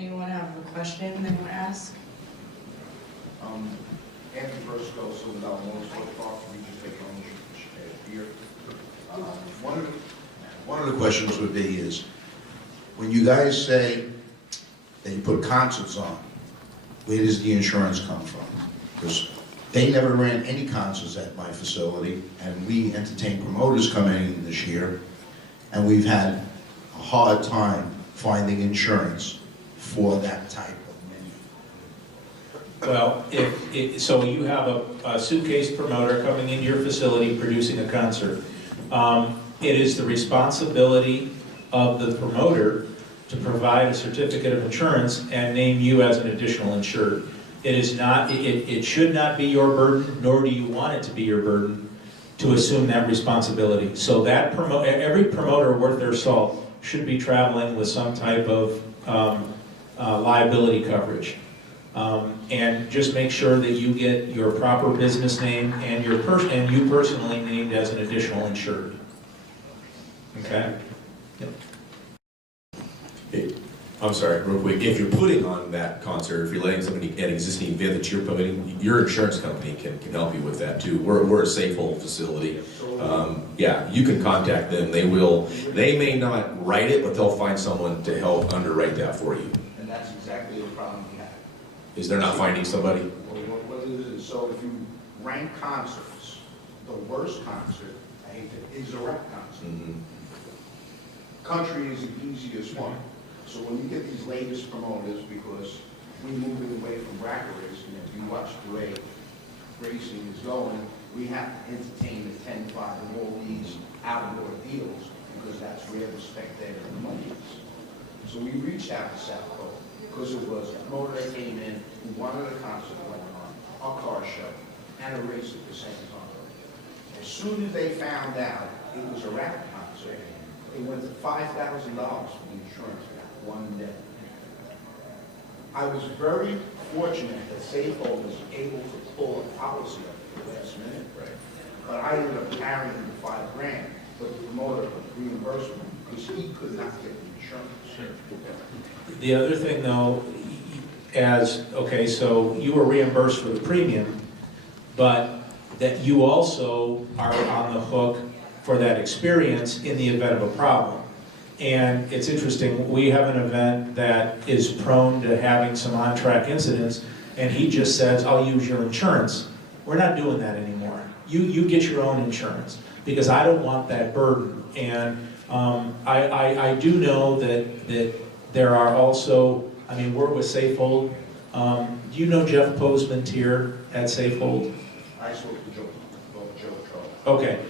anyone have a question they want to ask? Anthony Briscoe, Silver Dollar Motorsport Park, we just take ownership here. One of the questions would be is, when you guys say that you put concerts on, where does the insurance come from? Because they never ran any concerts at my facility, and we entertained promoters coming in this year, and we've had a hard time finding insurance for that type of venue. Well, so you have a suitcase promoter coming into your facility producing a concert. It is the responsibility of the promoter to provide a certificate of insurance and name you as an additional insured. It is not, it should not be your burden, nor do you want it to be your burden to assume that responsibility. So that every promoter worth their salt should be traveling with some type of liability coverage. And just make sure that you get your proper business name and you personally named as an additional insured. Okay? Yep. Hey, I'm sorry, real quick. If you're putting on that concert, if you're letting somebody get an existing event that you're promoting, your insurance company can help you with that too. We're a safe hold facility. Yeah, you can contact them. They may not write it, but they'll find someone to help underwrite that for you. And that's exactly the problem we have. Is they're not finding somebody? Well, what it is, so if you rank concerts, the worst concert, I hate it, is a rap concert. Mm-hmm. Country is the easiest one. So when you get these latest promoters, because we're moving away from bracket racing, if you watch the way racing is going, we have to entertain the 10-5 and all these outdoor deals, because that's where the spectator and the money is. So we reached out to South Cove, because it was a promoter that came in who wanted a concert going on, a car show, and a race at the same time. As soon as they found out it was a rap concert, it went to $5,000 for the insurance for that one day. I was very fortunate that Safehold was able to pull a policy up at the last minute, right? But I ended up carrying the $5,000, but the promoter reimbursed me because he could not get the insurance. The other thing though, okay, so you were reimbursed for the premium, but that you also are on the hook for that experience in the event of a problem. And it's interesting, we have an event that is prone to having some on-track incidents, and he just says, I'll use your insurance. We're not doing that anymore. You get your own insurance, because I don't want that burden. And I do know that there are also, I mean, we're with Safehold. Do you know Jeff Posmentier at Safehold? I spoke to Joe Charles. Okay.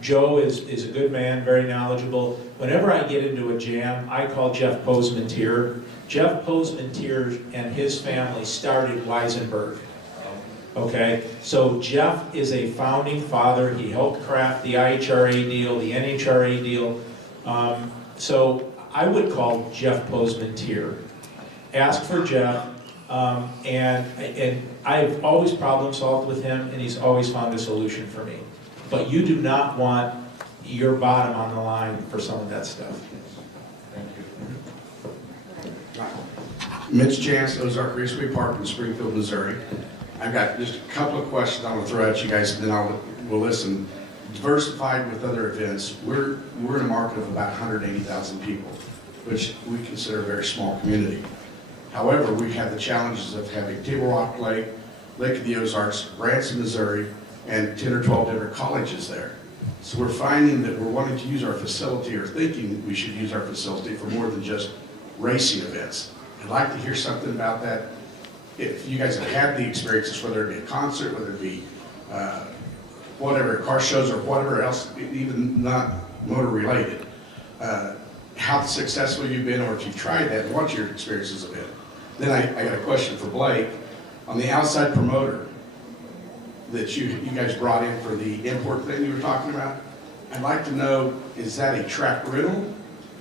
Joe is a good man, very knowledgeable. Whenever I get into a jam, I call Jeff Posmentier. Jeff Posmentier and his family started Weisenberg. Okay, so Jeff is a founding father. He helped craft the IHRA deal, the NHRA deal. So I would call Jeff Posmentier. Ask for Jeff, and I've always problem solved with him, and he's always found a solution for me. But you do not want your bottom on the line for some of that stuff. Thank you. Mitch Chance, Ozark Raceway Park in Springfield, Missouri. I've got just a couple of questions I want to throw at you guys, and then we'll listen. Diversified with other events, we're in a market of about 180,000 people, which we consider a very small community. However, we have the challenges of having Table Rock Lake, Lake of the Ozarks, Branson, Missouri, and 10 or 12 different colleges there. So we're finding that we're wanting to use our facility, or thinking we should use our facility for more than just racing events. I'd like to hear something about that. If you guys have had the experiences, whether it be a concert, whether it be whatever, car shows or whatever else, even not motor related, how successful you've been, or if you've tried that, and what your experiences have been. Then I got a question for Blake. On the outside promoter that you guys brought in for the import thing you were talking about, I'd like to know, is that a track rental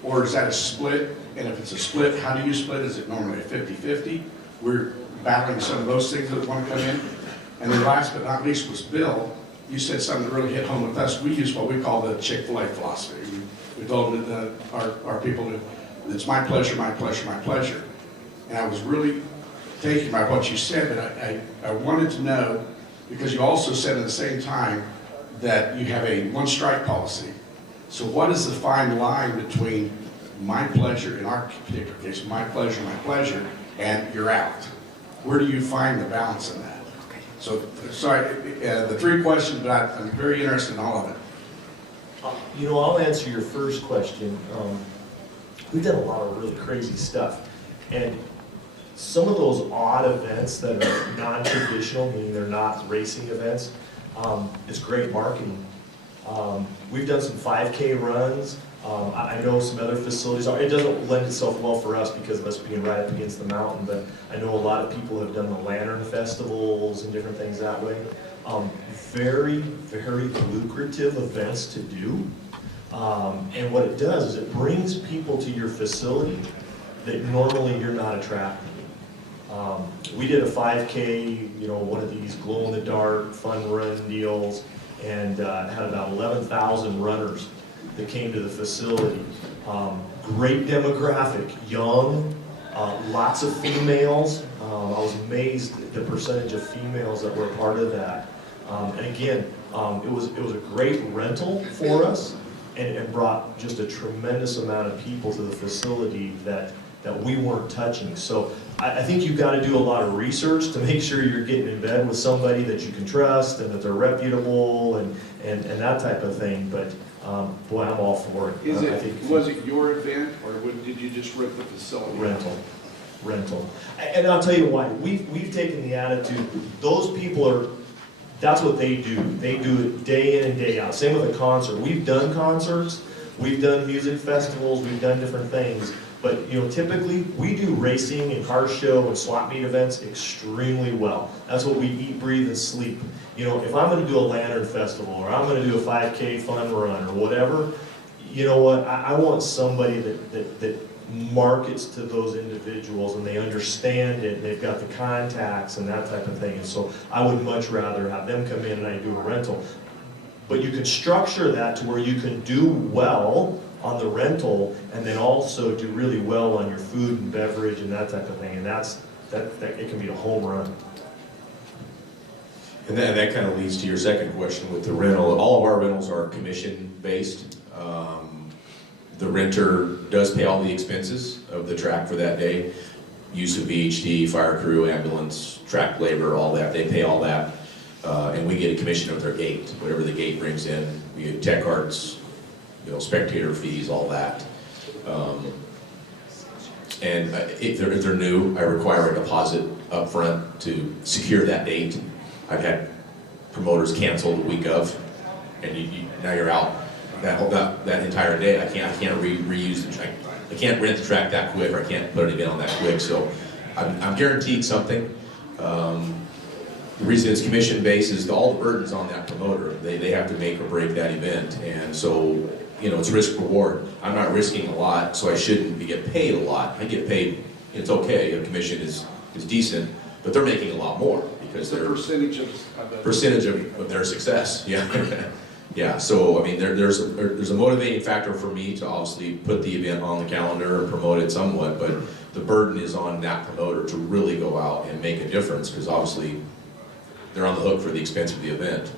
or is that a split? And if it's a split, how do you split? Is it normally a 50-50? We're battling some of those things that want to come in. And then last but not least was Bill. You said something that really hit home with us. We use what we call the Chick-fil-A philosophy. We told our people, it's my pleasure, my pleasure, my pleasure. and I was really taken by what you said, but I wanted to know, because you also said at the same time that you have a one strike policy. So what is the fine line between my pleasure, in our particular case, my pleasure, and you're out? Where do you find the balance in that? So, sorry, the three questions, but I'm very interested in all of it. I'll answer your first question. We've done a lot of really crazy stuff. And some of those odd events that are non-traditional, meaning they're not racing events, it's great marketing. We've done some 5K runs. I know some other facilities. It doesn't lend itself well for us because of us being right up against the mountain, but I know a lot of people have done the lantern festivals and different things that way. Very, very lucrative events to do. And what it does is it brings people to your facility that normally you're not attracting. We did a 5K, one of these glow-in-the-dark fun run deals, and had about 11,000 runners that came to the facility. Great demographic, young, lots of females. I was amazed at the percentage of females that were a part of that. And again, it was a great rental for us, and brought just a tremendous amount of people to the facility that we weren't touching. So I think you've got to do a lot of research to make sure you're getting in bed with somebody that you can trust and that they're reputable and that type of thing. But boy, I'm all for it. Was it your event, or did you just rent the facility? Rental. And I'll tell you why. We've taken the attitude, those people that's what they do. They do it day in and day out. Same with a concert. We've done concerts, we've done music festivals, we've done different things. But typically we do racing and car show and swap meet events extremely well. That's what we eat, breathe, and sleep. If I'm going to do a lantern festival, or I'm going to do a 5K fun run, or whatever, you know what? I want somebody that markets to those individuals, and they understand it, and they've got the contacts and that type of thing. And so I would much rather have them come in and I do a rental. But you can structure that to where you can do well on the rental, and then also do really well on your food and beverage and that type of thing. And that it can be a home run. And that kind of leads to your second question with the rental. All of our rentals are commission-based. The renter does pay all the expenses of the track for that day. Use of VHD, fire crew, ambulance, track labor, all that. They pay all that. And we get a commission of their gate, whatever the gate brings in. We get tech cards, spectator fees, all that. And if they're new, I require a deposit up front to secure that date. I've had promoters cancel the week of, and now you're out that entire day. I can't reuse the track. I can't rent the track that quick, or I can't put an event on that quick. So I'm guaranteed something. The reason it's commission based is all the burden's on that promoter. They have to make or break that event, and so it's risk reward. I'm not risking a lot, so I shouldn't get paid a lot. I get paid. It's okay. A commission is decent, but they're making a lot more because they're percentage of their success. Yeah. Yeah, so I mean, there's a motivating factor for me to obviously put the event on the calendar and promote it somewhat, but the burden is on that promoter to really go out and make a difference, because obviously they're on the hook for the expense of the event.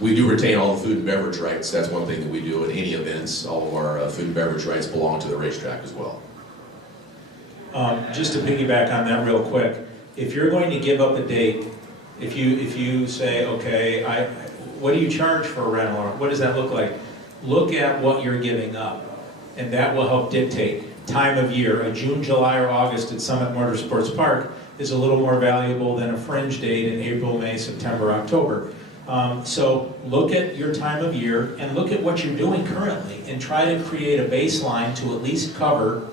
We do retain all the food and beverage rights. That's one thing that we do at any events. All of our food and beverage rights belong to the racetrack as well. Just to piggyback on that real quick, if you're going to give up a date, if you say, okay, what do you charge for a rental? What does that look like? Look at what you're giving up, and that will help dictate time of year. A June, July, or August at Summit Motorsports Park is a little more valuable than a fringe date in April, May, September, October. So look at your time of year and look at what you're doing currently and try to create a baseline to at least cover.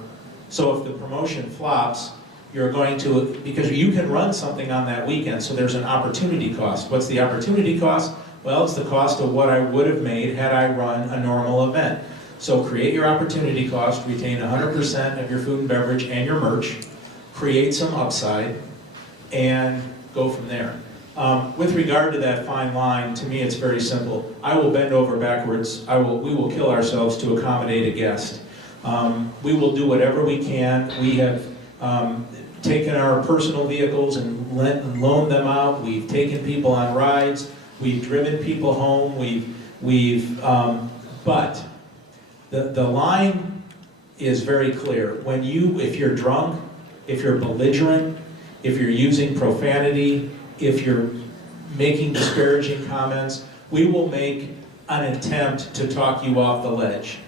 So if the promotion flops, you're going to, because you can run something on that weekend, so there's an opportunity cost. What's the opportunity cost? Well, it's the cost of what I would have made had I run a normal event. So create your opportunity cost, retain 100% of your food and beverage and your merch, create some upside, and go from there. With regard to that fine line, to me it's very simple. I will bend over backwards. We will kill ourselves to accommodate a guest. We will do whatever we can. We have taken our personal vehicles and loaned them out. We've taken people on rides. We've driven people home. But the line is very clear. If you're drunk, if you're belligerent, if you're using profanity, if you're making disparaging comments, we will make an attempt to talk you off the ledge.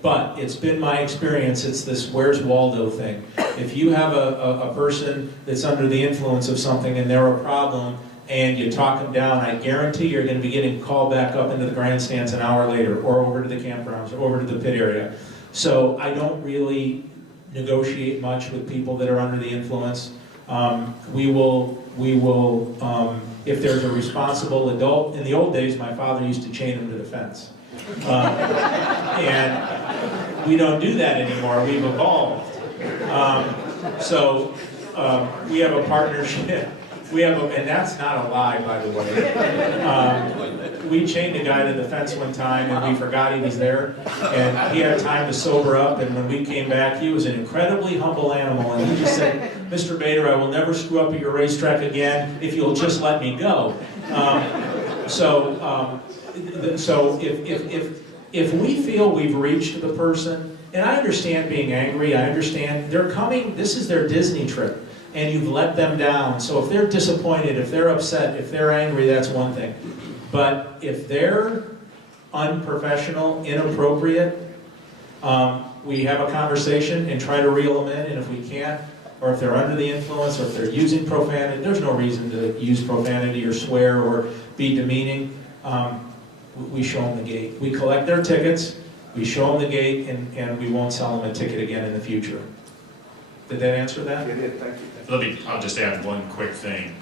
But it's been my experience, it's this where's Waldo thing. If you have a person that's under the influence of something and they're a problem and you talk them down, I guarantee you're going to be getting called back up into the grandstands an hour later, or over to the campgrounds, or over to the pit area. So I don't really negotiate much with people that are under the influence. We will, if there's a responsible adult, in the old days, my father used to chain him to the fence. And we don't do that anymore, we've evolved. We have a partnership. And that's not a lie, by the way. We chained a guy to the fence one time and we forgot he was there. And he had time to sober up, and when we came back, he was an incredibly humble animal. And he just said, "Mr. Bader, I will never screw up at your racetrack again if you'll just let me go." If we feel we've reached the person, and I understand being angry, I understand they're coming, this is their Disney trip, and you've let them down. So if they're disappointed, if they're upset, if they're angry, that's one thing. But if they're unprofessional, inappropriate, we have a conversation and try to reel them in, and if we can't, or if they're under the influence, or if they're using profanity, there's no reason to use profanity or swear or be demeaning. We show them the gate. We collect their tickets, we show them the gate, and we won't sell them a ticket again in the future. Did that answer that? It did, thank you. I'll just add one quick thing.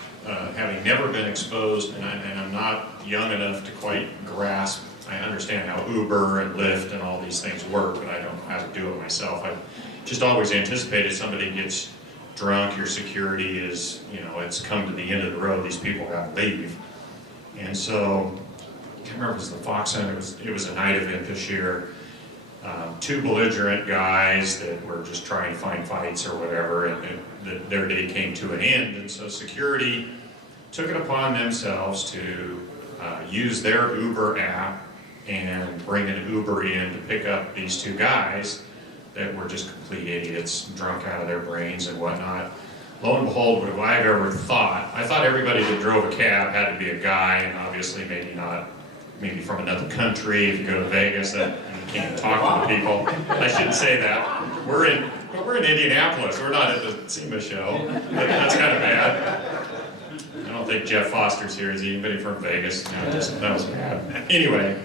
Having never been exposed, and I'm not young enough to quite grasp, I understand how Uber and Lyft and all these things work, but I don't know how to do it myself. I've just always anticipated somebody gets drunk, your security is, it's come to the end of the road, these people got to leave. And so, I can't remember if it was the Fox Center, it was a night event this year. Two belligerent guys that were just trying to find fights or whatever, and their day came to an end. And so security took it upon themselves to use their Uber app and bring an Uber in to pick up these two guys that were just complete idiots, drunk out of their brains and whatnot. Lo and behold, what have I ever thought? I thought everybody that drove a cab had to be a guy, and obviously maybe from another country. If you go to Vegas, that you can't talk to the people. I shouldn't say that. We're in Indianapolis. We're not at the SEMA show. That's kind of bad. I don't think Jeff Foster's here. Is anybody from Vegas? No, that was bad. Anyway,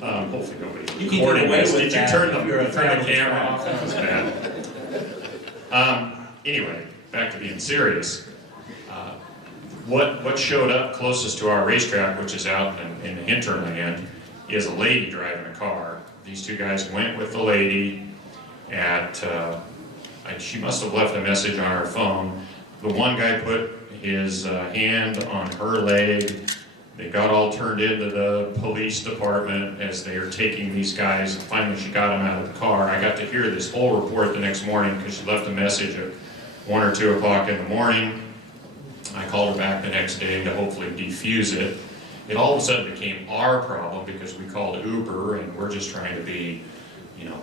hopefully nobody. You can get away with Did that you turn if you're a the family camera friend. off? That was bad. Anyway, back to being serious. What showed up closest to our racetrack, which is out in the hinterland, is a lady driving a car. These two guys went with the lady she must have left a message on her phone. The one guy put his hand on her leg. They got all turned into the police department as they are taking these guys. Finally, she got them out of the car. I got to hear this whole report the next morning because she left a message at 1 or 2 o'clock in the morning. I called her back the next day to hopefully defuse it. It all of a sudden became our problem because we called Uber, and we're just trying to be,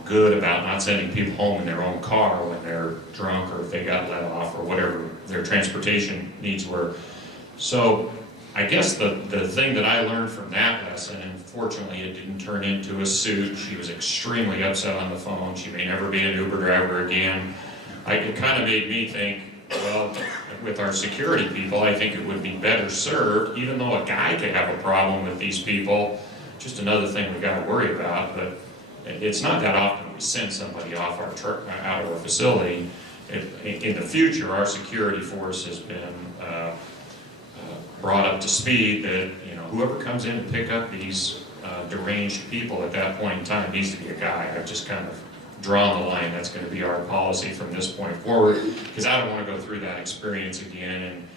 good about not sending people home in their own car when they're drunk or if they got let off or whatever their transportation needs were. So I guess the thing that I learned from that lesson, and fortunately it didn't turn into a suit. She was extremely upset on the phone. She may never be an Uber driver again. It kind of made me think, well, with our security people, I think it would be better served, even though a guy could have a problem with these people, just another thing we got to worry about. But it's not that often we send somebody off out of our facility. In the future, our security force has been brought up to speed that whoever comes in to pick up these deranged people at that point in time needs to be a guy. I've just kind of drawn the line. That's going to be our policy from this point forward, because I don't want to go through that experience again. And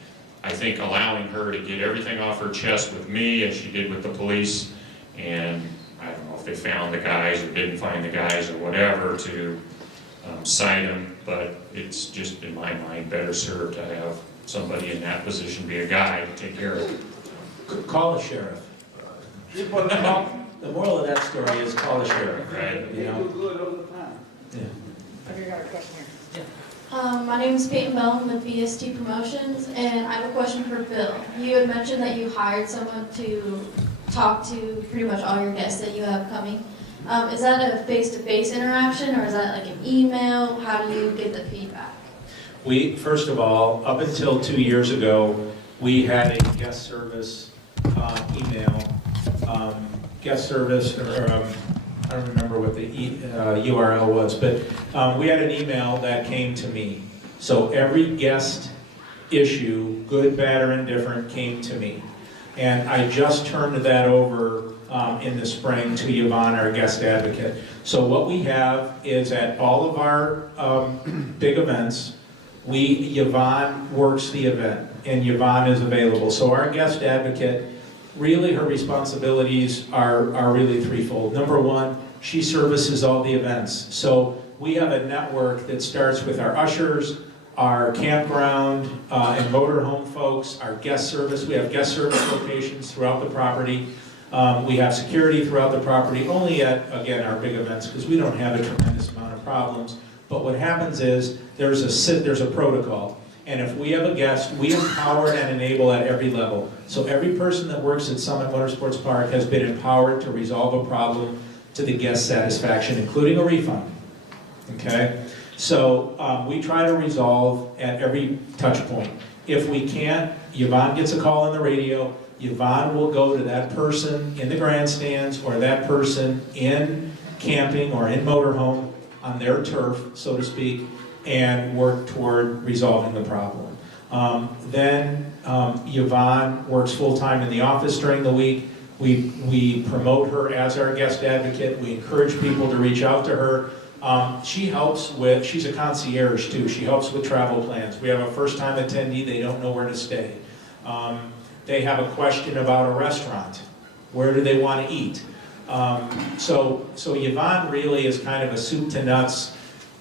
I think allowing her to get everything off her chest with me, as she did with the police, and I don't know if they found the guys or didn't find the guys or whatever, to cite them, but it's just, in my mind, better served to have somebody in that position be a guy to take care of it. Call the sheriff. The moral of that story is call the sheriff. Right. You know? good all the time. Yeah. Have you got a question here? My name is Peyton Bell, I'm with VST Promotions, and I have a question for Bill. You had mentioned that you hired someone to talk to pretty much all your guests that you have coming. Is that a face-to-face interaction, or is that like an email? How do you get the feedback? We, first of all, up until 2 years ago, we had a guest service email, guest service, or I don't remember what the URL was, but we had an email that came to me. So every guest issue, good, bad, or indifferent, came to me. And I just turned that over in the spring to Yvonne, our guest advocate. So what we have is at all of our big events, Yvonne works the event, and Yvonne is available. So our guest advocate, really her responsibilities are really threefold. Number one, she services all the events. So we have a network that starts with our ushers, our campground and motorhome folks, our guest service. We have guest service locations throughout the property. We have security throughout the property, only at, again, our big events, because we don't have a tremendous amount of problems. But what happens is there's a protocol. And if we have a guest, we empower and enable at every level. So every person that works at Summit Motorsports Park has been empowered to resolve a problem to the guest satisfaction, including a refund. Okay? So we try to resolve at every touch point. If we can't, Yvonne gets a call on the radio. Yvonne will go to that person in the grandstands or that person in camping or in motorhome on their turf, so to speak, and work toward resolving the problem. Then Yvonne works full-time in the office during the week. We promote her as our guest advocate. We encourage people to reach out to her. She helps with, she's a concierge too. She helps with travel plans. We have a first-time attendee, they don't know where to stay. They have a question about a restaurant. Where do they want to eat? So Yvonne really is kind of a soup to nuts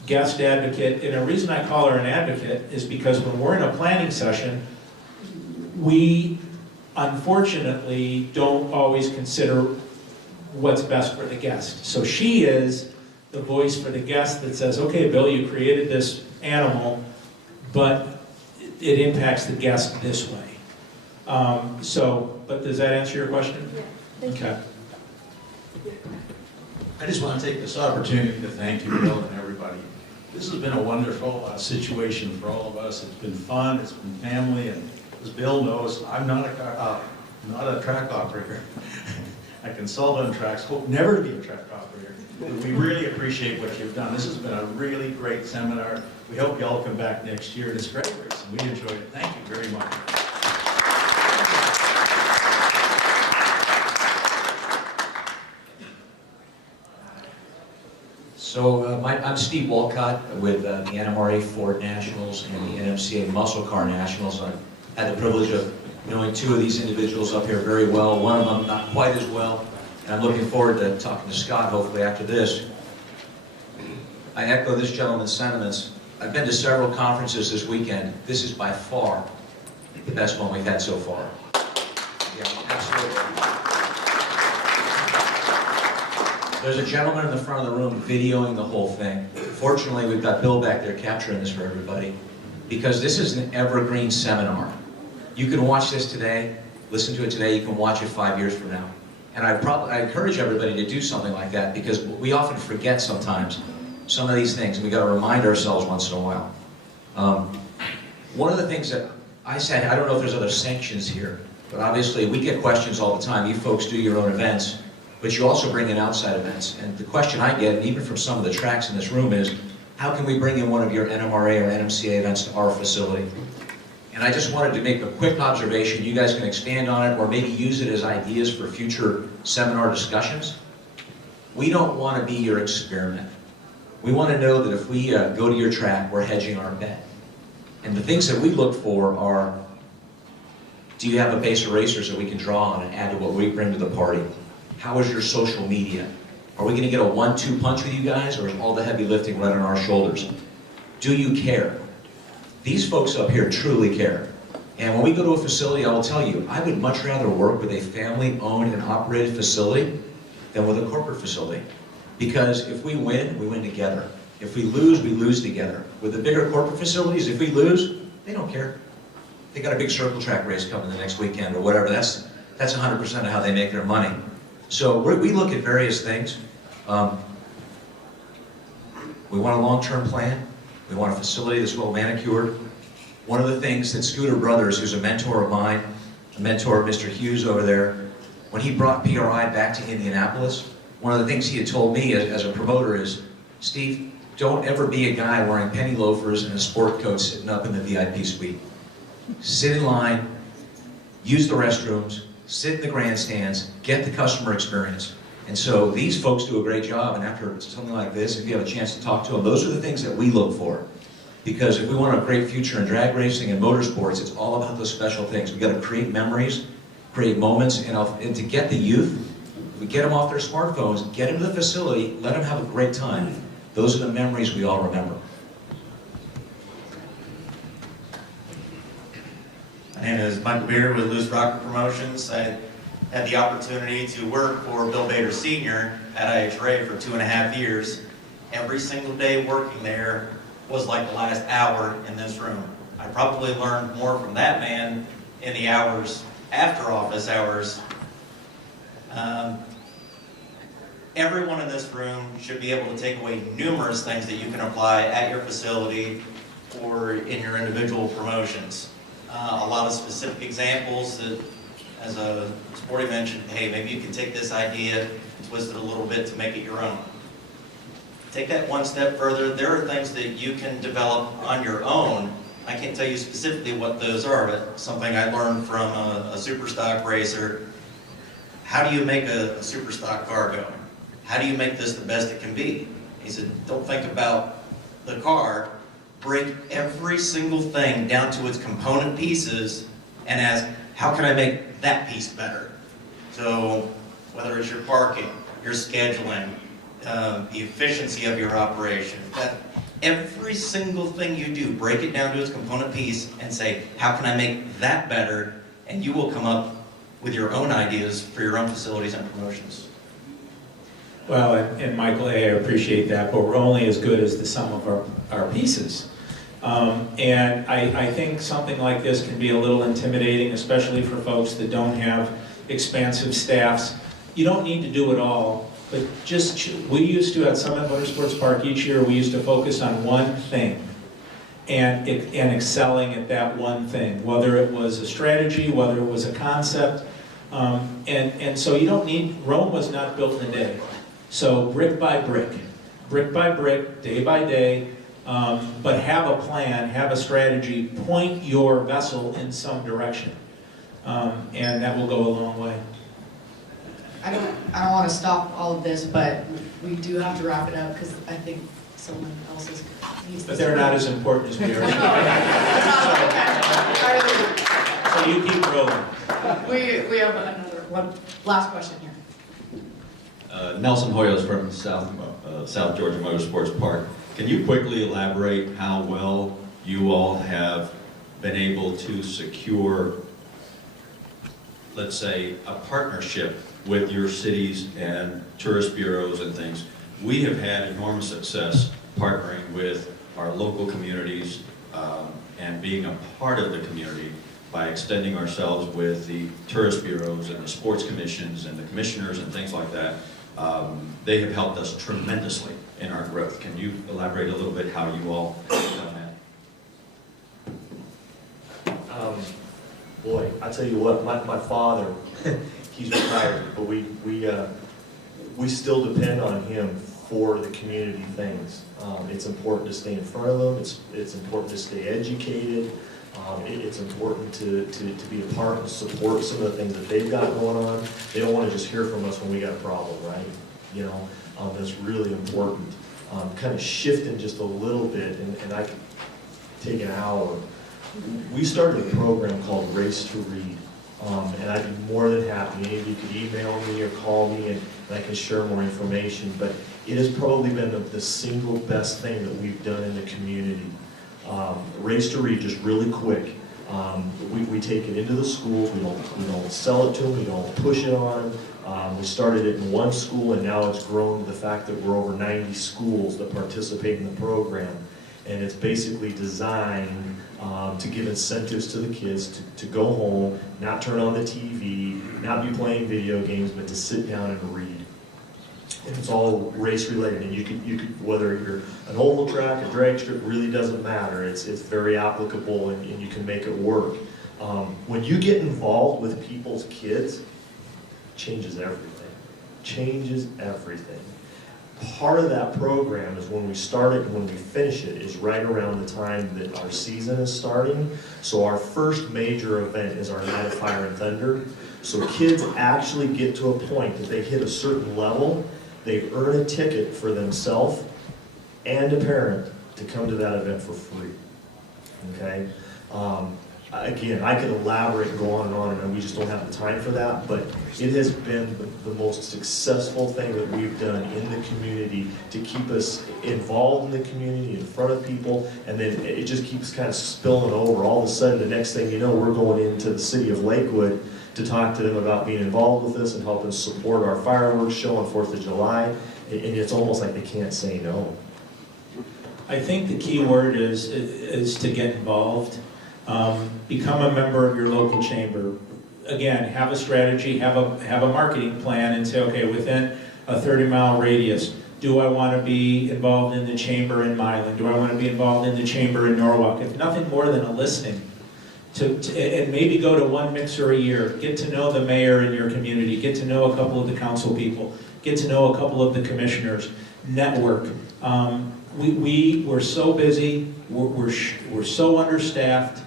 guest advocate, and the reason I call her an advocate is because when we're in a planning session, we unfortunately don't always consider what's best for the guest. So she is the voice for the guest that says, okay, Bill, you created this animal, but it impacts the guest this way. But does that answer your question? Yeah, thank you. Okay. I just want to take this opportunity to thank you, Bill, and everybody. This has been a wonderful situation for all of us. It's been fun, it's been family, and as Bill knows, I'm not a track operator. I consult on tracks, hope never to be a track operator. But we really appreciate what you've done. This has been a really great seminar. We hope you all come back next year. It's great race, and we enjoyed it. Thank you very much. So I'm Steve Walcott with the NMRA Ford Nationals and the NMCA Muscle Car Nationals. I've had the privilege of knowing two of these individuals up here very well, one of them not quite as well, and I'm looking forward to talking to Scott hopefully after this. I echo this gentleman's sentiments. I've been to several conferences this weekend. This is by far the best one we've had so far. Yeah, absolutely. There's a gentleman in the front of the room videoing the whole thing. Fortunately, we've got Bill back there capturing this for everybody, because this is an evergreen seminar. You can watch this today, listen to it today, you can watch it 5 years from now. And I encourage everybody to do something like that, because we often forget sometimes some of these things, and we got to remind ourselves once in a while. One of the things that I said, I don't know if there's other sanctions here, but obviously we get questions all the time. You folks do your own events, but you also bring in outside events. And the question I get, and even from some of the tracks in this room, is how can we bring in one of your NMRA or NMCA events to our facility? And I just wanted to make a quick observation. You guys can expand on it or maybe use it as ideas for future seminar discussions. We don't want to be your experiment. We want to know that if we go to your track, we're hedging our bet. And the things that we look for are, do you have a base of racers that we can draw on and add to what we bring to the party? How is your social media? Are we gonna get a 1-2 punch with you guys, or is all the heavy lifting right on our shoulders? Do you care? These folks up here truly care. And when we go to a facility, I will tell you, I would much rather work with a family-owned and operated facility than with a corporate facility. Because if we win together. If we lose together. With the bigger corporate facilities, if we lose, they don't care. They got a big circle track race coming the next weekend or whatever. That's 100% of how they make their money. So we look at various things. We want a long-term plan. We want a facility that's well manicured. One of the things that Scooter Brothers, who's a mentor of mine, a mentor of Mr. Hughes over there, when he brought PRI back to Indianapolis, one of the things he had told me as a promoter is, Steve, don't ever be a guy wearing penny loafers and a sport coat sitting up in the VIP suite. Sit in line, use the restrooms, sit in the grandstands, get the customer experience. And so these folks do a great job, and after something like this, if you have a chance to talk to them, those are the things that we look for. Because if we want a great future in drag racing and motorsports, it's all about those special things. We've got to create memories, create moments, and to get the youth, we get them off their smartphones, get them to the facility, let them have a great time. Those are the memories we all remember. My name is Michael Beard with Loose Rocker Promotions. I had the opportunity to work for Bill Bader Sr. at IHRA for 2.5 years. Every single day working there was like the last hour in this room. I probably learned more from that man in the hours after office hours. Everyone in this room should be able to take away numerous things that you can apply at your facility or in your individual promotions. A lot of specific examples that, as a sporty mentioned, hey, maybe you can take this idea, twist it a little bit to make it your own. Take that one step further. There are things that you can develop on your own. I can't tell you specifically what those are, but something I learned from a super stock racer. How do you make a super stock car go? How do you make this the best it can be? He said, don't think about the car. Break every single thing down to its component pieces and ask, how can I make that piece better? So whether it's your parking, your scheduling, the efficiency of your operation, every single thing you do, break it down to its component piece and say, how can I make that better? And you will come up with your own ideas for your own facilities and promotions. Well, and Michael, I appreciate that, but we're only as good as the sum of our pieces. And I think something like this can be a little intimidating, especially for folks that don't have expansive staffs. You don't need to do it all, but we used to, at Summit Motorsports Park each year, we used to focus on one thing and excelling at that one thing, whether it was a strategy, whether it was a concept. And so you don't need, Rome was not built in a day. So brick by brick, day by day, but have a plan, have a strategy, point your vessel in some direction, and that will go a long way. I don't want to stop all of this, but we do have to wrap it up because I think someone else needs to. But they're not as important as we are. So you keep rolling. We have another one, last question here. Nelson Hoyos from South Georgia Motorsports Park. Can you quickly elaborate how well you all have been able to secure, let's say, a partnership with your cities and tourist bureaus and things? We have had enormous success partnering with our local communities and being a part of the community by extending ourselves with the tourist bureaus and the sports commissions and the commissioners and things like that. They have helped us tremendously in our growth. Can you elaborate a little bit how you all have done that? Boy, I tell you what, my father, he's retired, but we still depend on him for the community things. It's important to stay in front of them. It's important to stay educated. It's important to be a part and support some of the things that they've got going on. They don't want to just hear from us when we got a problem, right? You know, that's really important. Kind of shifting just a little bit, and I could take an hour. We started a program called Race to Read And I'd be more than happy, any of you could email me or call me and I can share more information. But it has probably been the single best thing that we've done in the community. Race to Read, just really quick. We take it into the schools, we don't sell it to them, we don't push it on them. We started it in one school and now it's grown to the fact that we're over 90 schools that participate in the program. And it's basically designed to give incentives to the kids to go home, not turn on the TV, not be playing video games, but to sit down and read. And it's all race related, and you could whether you're an oval track, a drag strip, really doesn't matter. It's very applicable, and you can make it work. When you get involved with people's kids, changes everything. Changes everything. Part of that program is when we start it and when we finish it is right around the time that our season is starting. So our first major event is our Night of Fire and Thunder. So kids actually get to a point that they hit a certain level, they earn a ticket for themselves and a parent to come to that event for free. Okay? Again, I could elaborate and go on, and we just don't have the time for that, but it has been the most successful thing that we've done in the community to keep us involved in the community, in front of people, and then it just keeps kind of spilling over. All of a sudden, the next thing you know, we're going into the city of Lakewood to talk to them about being involved with us and helping support our fireworks show on 4th of July, and it's almost like they can't say no. I think the key word is to get involved. Become a member of your local chamber. Again, have a strategy, have a marketing plan, and say, okay, within a 30-mile radius, do I want to be involved in the chamber in Milan? Do I want to be involved in the chamber in Norwalk? If nothing more than a listening, and maybe go to one mixer a year, get to know the mayor in your community, get to know a couple of the council people, get to know a couple of the commissioners, network. We're so busy, we're so understaffed,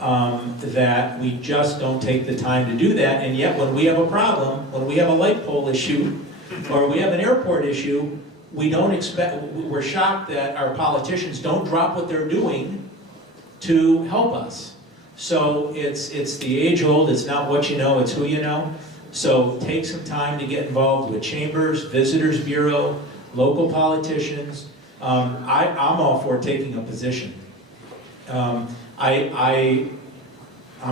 that we just don't take the time to do that, and yet when we have a problem, when we have a light pole issue, or we have an airport issue, we're shocked that our politicians don't drop what they're doing to help us. So it's the age-old, it's not what you know, it's who you know. So take some time to get involved with chambers, visitors bureau, local politicians. I'm all for taking a position. I'm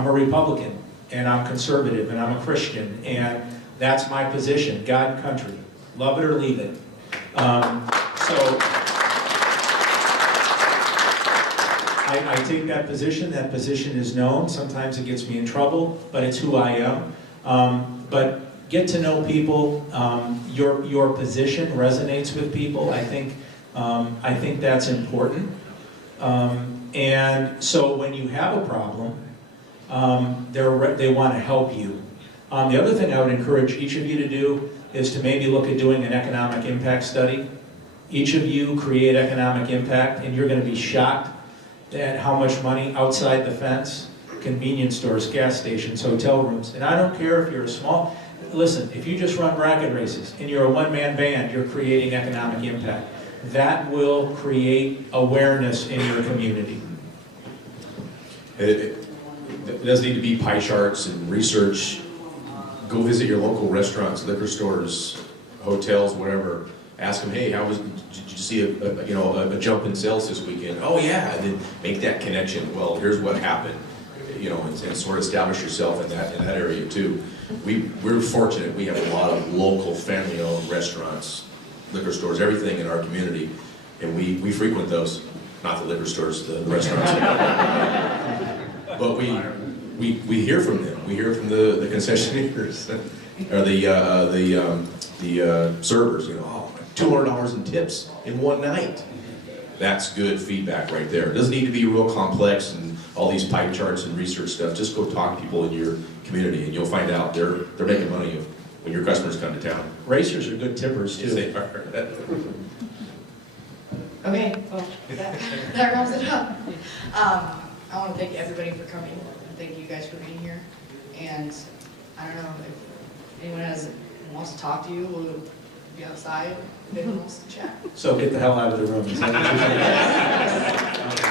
a Republican, and I'm conservative, and I'm a Christian, and that's my position, God and country. Love it or leave it. I take that position is known, sometimes it gets me in trouble, but it's who I am. But get to know people, your position resonates with people, I think that's important. And so when you have a problem, they want to help you. The other thing I would encourage each of you to do is to maybe look at doing an economic impact study. Each of you create economic impact, and you're going to be shocked at how much money outside the fence, convenience stores, gas stations, hotel rooms, and I don't care if you're a small, listen, if you just run bracket races and you're a one-man band, you're creating economic impact. That will create awareness in your community. It doesn't need to be pie charts and research. Go visit your local restaurants, liquor stores, hotels, whatever. Ask them, hey, did you see a jump in sales this weekend? Oh yeah, and then make that connection. Well, here's what happened, and sort of establish yourself in that area too. We're fortunate. We have a lot of local family-owned restaurants, liquor stores, everything in our community, and we frequent those. Not the liquor stores, the restaurants. But we hear from them. We hear from the concessionaires or the servers. $200 in tips in one night. That's good feedback right there. It doesn't need to be real complex and all these pie charts and research stuff. Just go talk to people in your community, and you'll find out they're making money when your customers come to town. Racers are good tippers too. Yes, they are. Okay, well, that wraps it up. I want to thank everybody for coming. Thank you guys for being here. And I don't know if anyone wants to talk to you, we'll be outside if anyone wants to chat. So get the hell out of the room. Is that what you're saying?